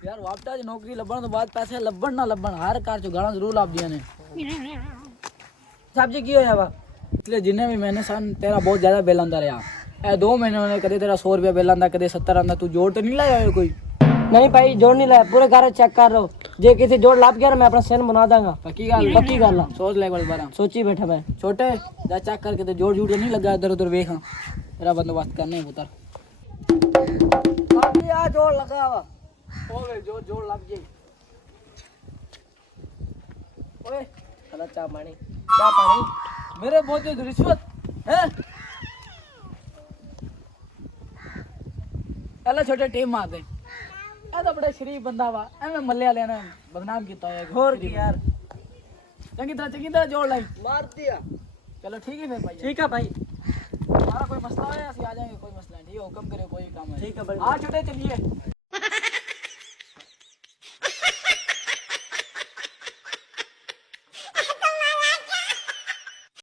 यार वापटा च नौकरी लभण तो बाद पैसे लभण ना लभण हर कार चो गाला जरूर लाभदियां ने साहब जी की होया वा इसलिए जिन्ने भी महीने सन तेरा बहुत ज्यादा बिल आंदा रहा ए 2 महीने होने कदे तेरा 100 रुपया बिल आंदा कदे 70 आंदा तू जोड़ तो नहीं लाया है कोई नहीं भाई जोड़ नहीं लाया पूरे घर चेक कर लो जे किसी जोड़ लाभ गया मैं अपना सेन बना दूंगा पक्की गल सोच ले एक बार सोची बैठा मैं छोटे जा चेक करके ते जोड़ जूड़ नहीं लगा इधर उधर देख हां तेरा बंदोबस्त करने पुत्र बाकी आ जोड़ लगा वा ओए जोड़ लग गई ओए चला चाय पानी मेरे बहुत रिश्वत है पहले छोटे टीम मार दे ए तो बड़ा शरीफ बंदा वा एवें मल्ले वाले ने बदनाम किया है और की यार चंगी तरह जोड़ लाई मार दिया चलो ठीक है फिर भाई ठीक है भाई हमारा कोई मसला है ਅਸੀਂ आ जाएंगे कोई मसला नहीं ठीक है हुक्म करे कोई काम है ठीक है भाई आ छोटे चलिए